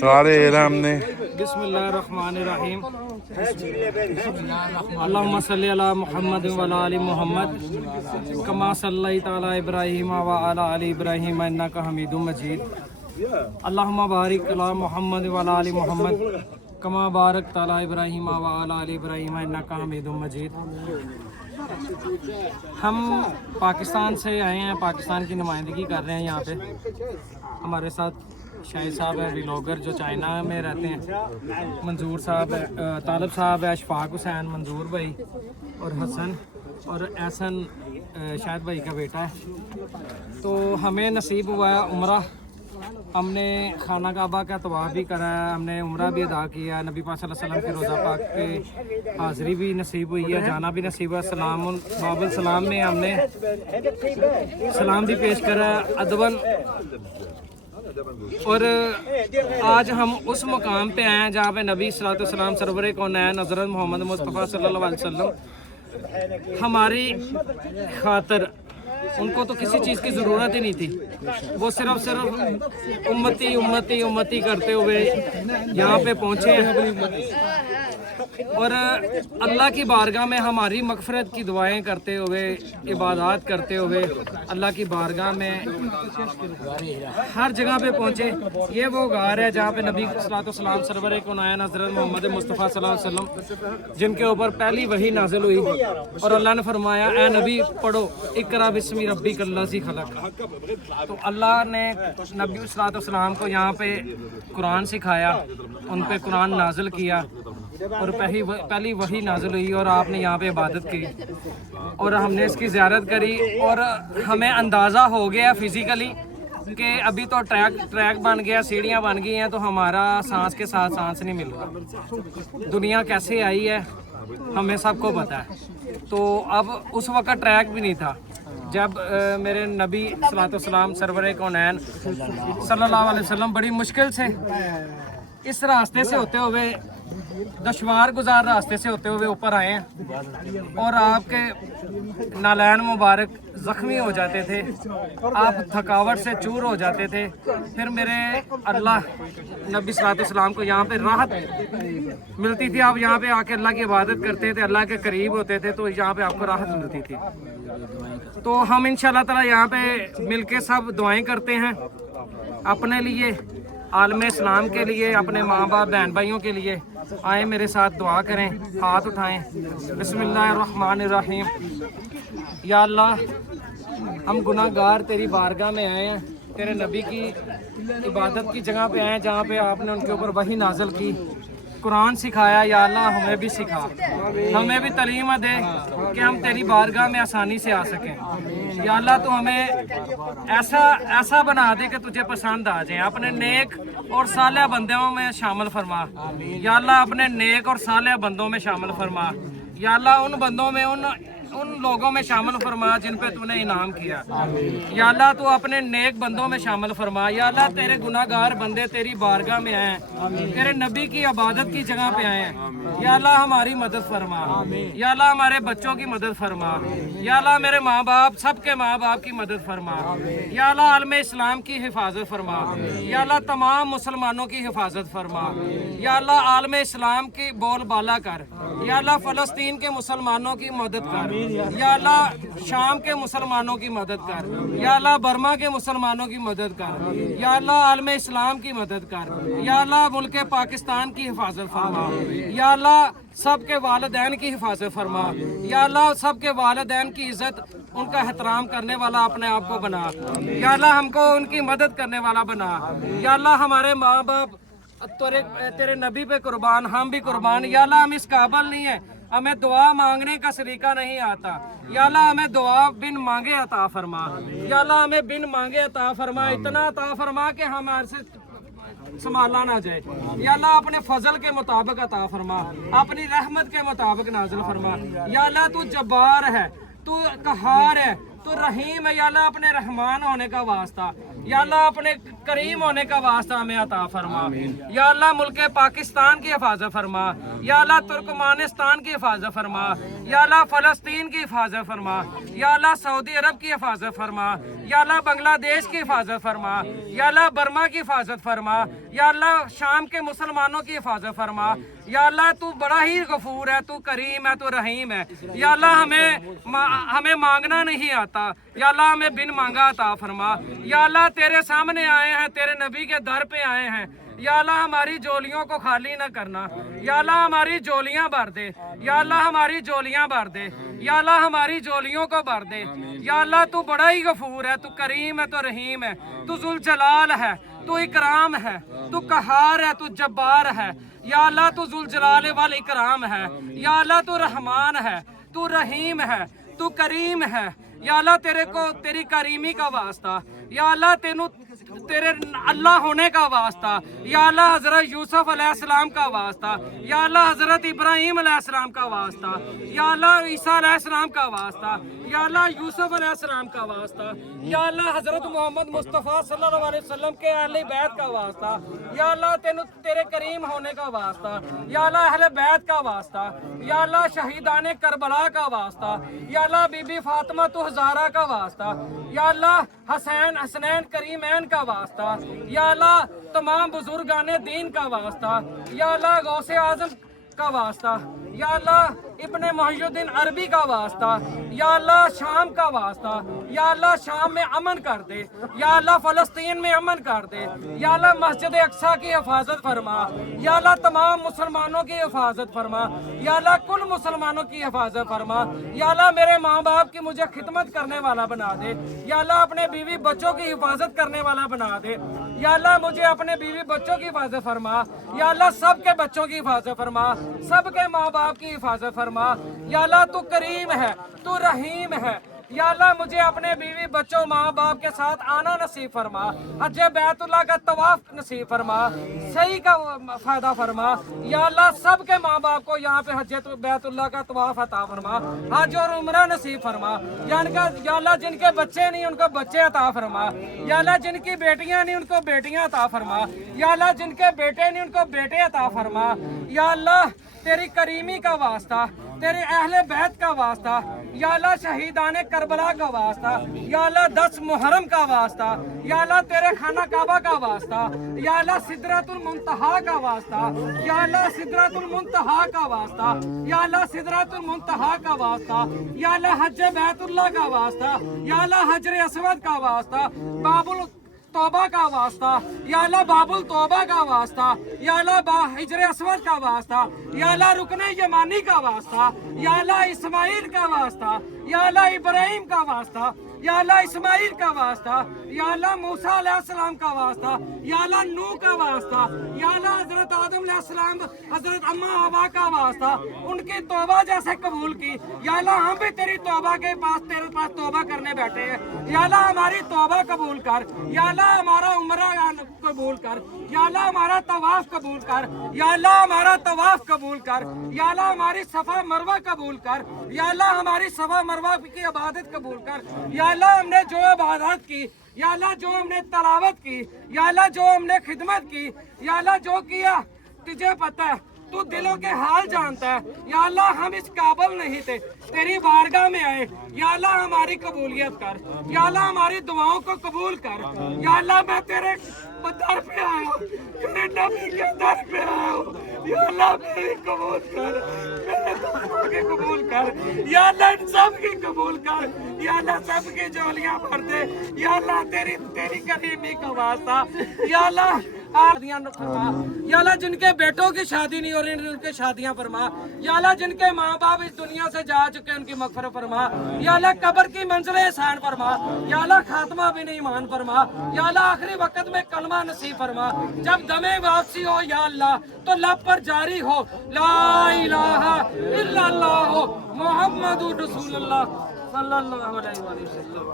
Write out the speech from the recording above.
سارے ہم نے بسم اللہ الرحمن الرحیم اللہم صلی علی محمد وعلی آل محمد کما صلیت علی ابراہیم وعلی آل ابراہیم انک حمید مجید اللہم بارک علی محمد وعلی آل محمد کما بارکت علی ابراہیم وعلی آل ابراہیم انک حمید مجید۔ ہم پاکستان سے آئے ہیں، پاکستان کی نمائندگی کر رہے ہیں یہاں پہ۔ ہمارے ساتھ شاہد صاحب ہے ولاگر جو چائنا میں رہتے ہیں، منظور صاحب ہے، طالب صاحب ہے، اشفاق حسین، منظور بھائی اور حسن اور احسن شاہد بھائی کا بیٹا ہے۔ تو ہمیں نصیب ہوا ہے عمرہ، ہم نے خانہ کعبہ کا طواف بھی کرا ہے، ہم نے عمرہ بھی ادا کیا ہے، نبی پاک صلی اللہ علیہ وسلم کے روضہ پاک پہ حاضری بھی نصیب ہوئی ہے، جانا بھی نصیب ہوا۔ سلام باب السلام میں ہم نے سلام بھی پیش کرا ادباً، اور آج ہم اس مقام پہ آئے ہیں جہاں پہ نبی صلی اللہ علیہ وسلم سرور کونین حضرت محمد مصطفیٰ صلی اللہ علیہ وسلم ہماری خاطر، ان کو تو کسی چیز کی ضرورت ہی نہیں تھی، وہ صرف امتی امتی امتی کرتے ہوئے یہاں پہ پہنچے ہیں، اور اللہ کی بارگاہ میں ہماری مغفرت کی دعائیں کرتے ہوئے، عبادات کرتے ہوئے اللہ کی بارگاہ میں ہر جگہ پہ پہنچے۔ یہ وہ غار ہے جہاں پہ نبی صلی اللہ علیہ وسلم سرور کونین حضرت محمد مصطفیٰ صلی اللہ علیہ وسلم جن کے اوپر پہلی وحی نازل ہوئی، اور اللہ نے فرمایا اے نبی پڑھو اقرا بسم ربک الذی خلق۔ تو اللہ نے نبی صلی اللہ علیہ وسلم کو یہاں پہ قرآن سکھایا، ان پہ قرآن نازل کیا، اور پہلی وحی نازل ہوئی، اور آپ نے یہاں پہ عبادت کی، اور ہم نے اس کی زیارت کری، اور ہمیں اندازہ ہو گیا فزیکلی کہ ابھی تو ٹریک بن گیا، سیڑھیاں بن گئی ہیں، تو ہمارا سانس کے ساتھ سانس نہیں مل رہا۔ دنیا کیسے آئی ہے ہمیں سب کو پتہ ہے۔ تو اب اس وقت ٹریک بھی نہیں تھا جب میرے نبی صلی اللہ علیہ وسلم سرور کونین صلی اللہ علیہ وسلم بڑی مشکل سے اس راستے سے ہوتے ہوئے، دشوار گزار راستے سے ہوتے ہوئے اوپر آئے ہیں، اور آپ کے نالین مبارک زخمی ہو جاتے تھے، آپ تھکاوٹ سے چور ہو جاتے تھے، پھر میرے اللہ نبی صلی اللہ علیہ وسلم کو یہاں پہ راحت ملتی تھی، آپ یہاں پہ آ کے اللہ کی عبادت کرتے تھے، اللہ کے قریب ہوتے تھے، تو یہاں پہ آپ کو راحت ملتی تھی۔ تو ہم انشاءاللہ تعالی یہاں پہ مل کے سب دعائیں کرتے ہیں، اپنے لیے، عالم اسلام کے لیے، اپنے ماں باپ بہن بھائیوں کے لیے۔ آئیں میرے ساتھ دعا کریں، ہاتھ اٹھائیں۔ بسم اللہ الرحمن الرحیم۔ یا اللہ، ہم گناہ گار تیری بارگاہ میں آئے ہیں، تیرے نبی کی عبادت کی جگہ پہ آئے ہیں جہاں پہ آپ نے ان کے اوپر وحی نازل کی، قرآن سکھایا۔ یا اللہ ہمیں بھی سکھا، ہمیں بھی تعلیم دے کہ ہم تیری بارگاہ میں آسانی سے آ سکیں۔ یا اللہ تو ہمیں ایسا بنا دے کہ تجھے پسند آ جائیں، اپنے نیک اور صالح بندوں میں شامل فرما۔ یا اللہ اپنے نیک اور صالح بندوں میں شامل فرما۔ یا اللہ ان بندوں میں، ان لوگوں میں شامل فرما جن پہ تو نے انعام کیا۔ یا اللہ تو اپنے نیک بندوں میں شامل فرما۔ یا اللہ تیرے گناہ گار بندے تیری بارگاہ میں آئے ہیں، تیرے نبی کی عبادت کی جگہ پہ آئے ہیں۔ یا اللہ ہماری مدد فرما، یا اللہ ہمارے بچوں کی مدد فرما، یا اللہ میرے ماں باپ، سب کے ماں باپ کی مدد فرما۔ یا اللہ عالم اسلام کی حفاظت فرما، یا اللہ تمام مسلمانوں کی حفاظت فرما۔ یا اللہ عالم اسلام کی بول بالا کر۔ یا اللہ فلسطین کے مسلمانوں کی مدد کر۔ یا اللہ شام کے مسلمانوں کی مدد کر۔ یا اللہ برما کے مسلمانوں کی مدد کر۔ یا اللہ عالم اسلام کی مدد کر۔ یا اللہ ملک پاکستان کی حفاظت فرما۔ یا اللہ سب کے والدین کی حفاظت فرما۔ یا اللہ سب کے والدین کی عزت، ان کا احترام کرنے والا اپنے آپ کو بنا۔ یا اللہ ہم کو ان کی مدد کرنے والا بنا۔ یا اللہ ہمارے ماں باپ تیرے نبی پہ قربان، ہم بھی قربان۔ یا اللہ ہم اس قابل نہیں ہیں، ہمیں دعا مانگنے کا سلیقہ نہیں آتا۔ یا اللہ ہمیں دعا بن مانگے عطا فرما۔ یا اللہ ہمیں بن مانگے عطا فرما، اتنا عطا فرما کہ ہمارے سے سنبھالا نہ جائے۔ یا اللہ اپنے فضل کے مطابق عطا فرما، اپنی رحمت کے مطابق نازل فرما۔ یا اللہ تو جبار ہے، तू कहार है, तू रहीम है। या अल्लाह अपने रहमान होने का वास्ता, या अल्लाह अपने करीम होने का वास्ता हमें अता फरमा। या अल्लाह मुल्क पाकिस्तान की हिफाजत फरमा, या अल्लाह तुर्कमानिस्तान की हिफाजत फरमा, या अल्लाह फ़लस्तीन की हिफाजत फरमा, या अल्लाह सऊदी अरब की हिफाजत फरमा, या अल्लाह बांग्लादेश की हिफाजत फरमा, या अल्लाह बर्मा की हिफाजत फरमा, या अल्लाह शाम के मुसलमानों की हिफाजत फरमा। या अल्लाह तू बड़ा ही गफूर है, तू करीम है, तू रहीम है। या अल्लाह हमें मांगना नहीं आता, या अल्लाह हमें बिन मांगा अता फरमा। या अल्लाह तेरे सामने आए हैं, तेरे नबी के दर पे आए हैं। या अल्लाह हमारी झोलियों को खाली न करना, या अल्लाह हमारी झोलियां भर दे, या अल्लाह हमारी झोलियां भर दे, या अल्लाह हमारी झोलियों को भर दे। या अल्लाह तू बड़ा ही गफूर है, तू करीम है, तू रहीम है, तू जुल जलाल है, तू इकराम है, तू कहार है, तू जब्बार है। या अल्लाह तू जुल जलाल वाल इकराम है। या अल्लाह तू रहमान है, तू रहीम है, तू करीम है। या अल्लाह तेरी करीमी का वास्ता, या अल्लाह तेरे अल्लाह होने का वास्ता, या अल्लाह हजरत यूसुफ अलैहिस्सलाम का वास्ता, या अल्लाह हजरत इब्राहीम अलैहिस्सलाम का वास्ता, या अल्लाह ईसा अलैहिस्सलाम का वास्ता, या अल्लाह यूसुफ अलैहिस्सलाम का वास्ता, या अल्लाह हजरत मोहम्मद मुस्तफ़ा सल्लल्लाहु अलैहि वसल्लम के अहले बैत का वास्ता, या अल्लाह तेरे करीम होने का वास्ता, या अल्लाह अहले बैत का वास्ता, या अल्लाह शहीदाने करबला का वास्ता, या अल्लाह बीबी फातिमा तो हज़ारा का वास्ता, या अल्लाह हसैन हसनैन करीमैन का वास्ता, या अल्लाह तमाम बुजुर्गाने दीन का वास्ता, या अल्लाह गौसे आजम का वास्ता, या अल्लाह इब्ने मुहियुद्दीन अरबी का वास्ता, या अल्लाह शाम का वास्ता, या अल्लाह शाम में अमन कर दे, या अल्लाह फ़लस्तीन में अमन कर दे, या अल्लाह मस्जिद अक्सा की हिफाजत फरमा, या अल्लाह तमाम मुसलमानों की हिफाजत फरमा, या अल्लाह कुल मुसलमानों की हिफाजत फरमा। या अल्लाह मेरे माँ बाप की मुझे खिदमत करने वाला बना दे, या अल्लाह अपने बीवी बच्चों की हिफाजत करने वाला बना दे। या अल्लाह मुझे अपने बीवी बच्चों की हिफाजत फरमा, या अल्लाह सबके बच्चों की हिफाजत फरमा, सबके माँ बाप की हिफाजत फरमा। या अल्लाह तू करीम है, तू रहीम है। या अल्लाह मुझे अपने बीवी बच्चों माँ बाप के साथ आना नसीब फरमा, हज बैतुल्लाह का तवाफ नसीब फरमा, सही का फायदा फरमा। या अल्लाह सबके माँ बाप को यहाँ पे हज बैतुल्लाह का तवाफ अता फरमा, हज और उम्रा नसीब फरमा। या अल्लाह जिनके बच्चे नहीं उनको बच्चे अता फरमा, या अल्लाह जिनकी बेटियाँ नहीं उनको बेटियाँ अता फरमा, या अल्लाह जिनके बेटे नहीं उनको बेटे अता फरमा। या अल्लाह तेरी करीमी का वास्ता, तेरे अहले बैत का वास्ता, या अल्लाह शहीदाने करबला का वास्ता, या अल्लाह 10 मुहर्रम का वास्ता, या अल्लाह तेरे खाना काबा का वास्ता, या अल्लाह सिदरतुल मुंतहा का वास्ता, या अल्लाह सिदरतुल मुंतहा का वास्ता, या अल्लाह सिदरतुल मुंतहा का वास्ता, या अल्लाह हज बैतुल्लाह का वास्ता, या अल्लाह हजर अस्वद का वास्ता, बाबुल तौबा का वास्ता, या अल्लाह बाबुल तौबा का वास्ता, या अल्लाह हिजर अस्वद का वास्ता, या अल्लाह रुकने यमानी का वास्ता, या अल्लाह इस्माइल का वास्ता, या अल्लाह इब्राहिम का वास्ता, या अल्लाह इस्माइल का वास्ता, या अल्लाह मूसा अलैहिस्सलाम का वास्ता, या अल्लाह नूह का वास्ता, या अल्लाह हजरत आदम अलैहिस्सलाम हजरत अम्मा हवा का वास्ता, उनकी तौबा जैसे कबूल की। या अल्लाह हम भी तेरी तौबा के पास तेरे पास तौबा करने बैठे हैं। या अल्लाह हमारी तौबा कबूल कर, या अल्लाह हमारा उम्रा कबूल कर, या अल्लाह हमारा तवाफ कबूल कर, या अल्लाह हमारा तवाफ कबूल कर, या अल्लाह हमारी सफा मरवा कबूल कर, या अल्लाह हमारी सफा मरवा की इबादत कबूल कर। या अल्लाह हमने जो इबादत की, या अल्लाह जो हमने तलावत की, या अल्लाह जो हमने खिदमत की, या अल्लाह जो किया तुझे पता है, तू दिलों के हाल जानता है। या अल्लाह हम इस काबिल नहीं थे, तेरी बारगाह में आए। या अल्लाह हमारी कबूलियत कर, या अल्लाह हमारी दुआओं को कबूल कर। या अल्लाह मैं तेरे दर पे आया हूँ, तेरे नबी के दर पे आया हूँ। या अल्लाह मेरी कबूल कर, मेरे दुआओं की कबूल कर। या अल्लाह इन सब की कबूल कर। या अल्लाह सबकी झोलियां भर दे। या अल्लाह तेरी करीमी का वास्ता। या अल्लाह फरमा। या अल्लाह जिनके बेटों की शादी नहीं हो रही उनके शादियां फरमा। या अल्लाह जिनके माँ बाप इस दुनिया से जा चुके उनकी मगफरत फरमा। या अल्लाह कब्र की मंजिल एहसान फरमा। या अल्लाह खात्मा भी नहीं ईमान फरमा। या अल्लाह आखिरी वक्त में कलमा नसीब फरमा। जब दमे वापसी हो या अल्लाह तो लब पर जारी हो ला इलाहा इल्लल्लाह मुहम्मदुर रसूलुल्लाह सल्लल्लाहु अलैहि वसल्लम।